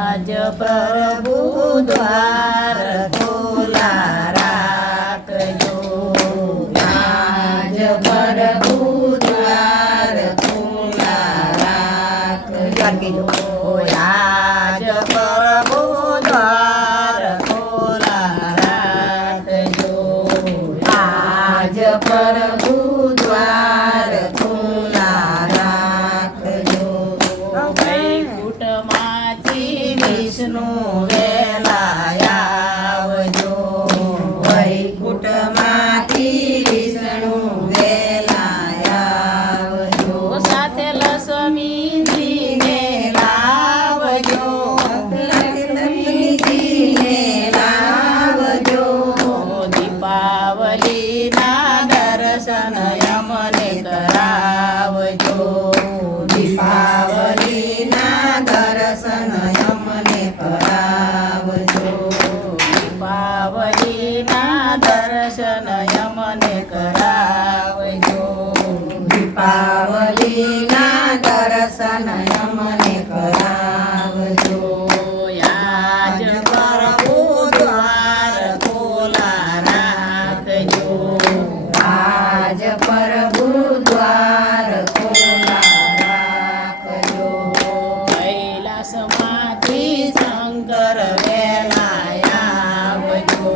આજ પ્રભુ દ્વાર ખોલા રાખજો. આજ પ્રભુ દ્વાર ખોલા રાખજો. આજ પ્રભુ દ્વાર ખોલા રાખજો. આજ પ્રભુ દ્વાર ખોલા રાખજો. વૈકુંઠમાંથી વિષ્ણુ વેલા આવજો. વૈકુંઠમાંથી વિષ્ણુ વેલા આવજો. સાથે લક્ષ્મીજીને લાવજો. લક્ષ્મીજીને લાવજો. દીપાવલીના દર્શન અમને કરાવજો. દીપાવલીના દર્શન અમને કરાવજો. દીપાવલીના દર્શન અમને કરાવજો. દીપાવલીના દર્શન અમને કરાવજો. આજ પ્રભુ દ્વાર ખોલા રાખજો. આજ પ્રભુ દ્વાર ખોલા રાખજો. કૈલાસમાંથી શંકર વેલા આવજો.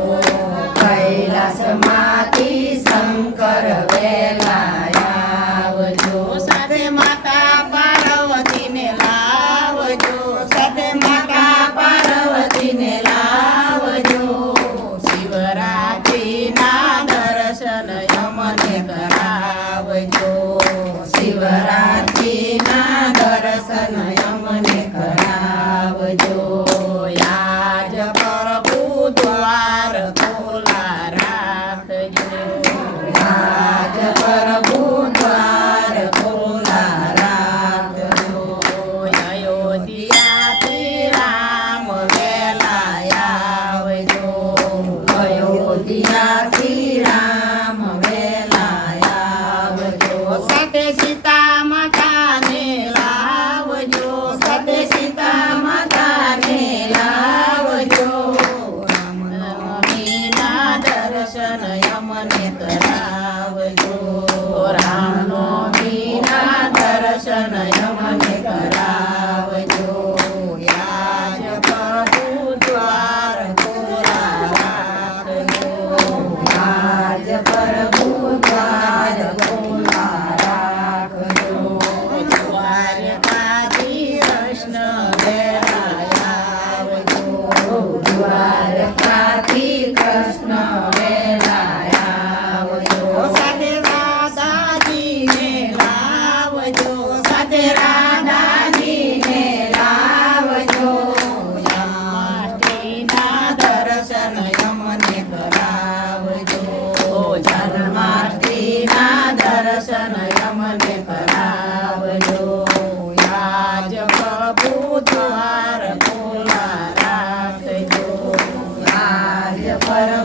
કૈલાસમાંથી શંકર વેલા આવજો. સાથે માતા પાર્વતીને લાવજો. સાથે માતા પાર્વતીને લાવજો. શિવરાત્રિના દર્શન અમને કરાવજો. શિવરાત્રિના દર્શન અમને કરાવજો. આજ પ્રભુ દ્વાર ખોલા રાખજો. આજ પ્રભુ દ્વાર ખોલા રાખજો. અયોધ્યાથી રામ વેલા આવજો. અયોધ્યાથી રામ વેલા આવજો. સાથે સીતા માતાને લાવજો. સાથે સીતા માતાને લાવજો. રામનવમીના દર્શન અમને કરાવજો. રામનવમીના દર્શન અમને કરાવજો. આજ પ્રભુ દ્વાર ખોલા રાખજો. આજ પ્રભુ દ્વાર ખોલા રાખજો. દ્વારકાથી કૃષ્ણ વેલા આવજો. દ્વારકાથી કૃષ્ણ વેલા આવજો. સાથે રાધાજીને લાવજો. સાથે રાધાજીને લાવજો. જન્માષ્ટમીના દર્શન અમને કરાવજો. જન્માષ્ટમીના દર્શન અમને કરાવજો. આજ પ્રભુ દ્વાર ખોલા રાખજો. આજ પ્રભુ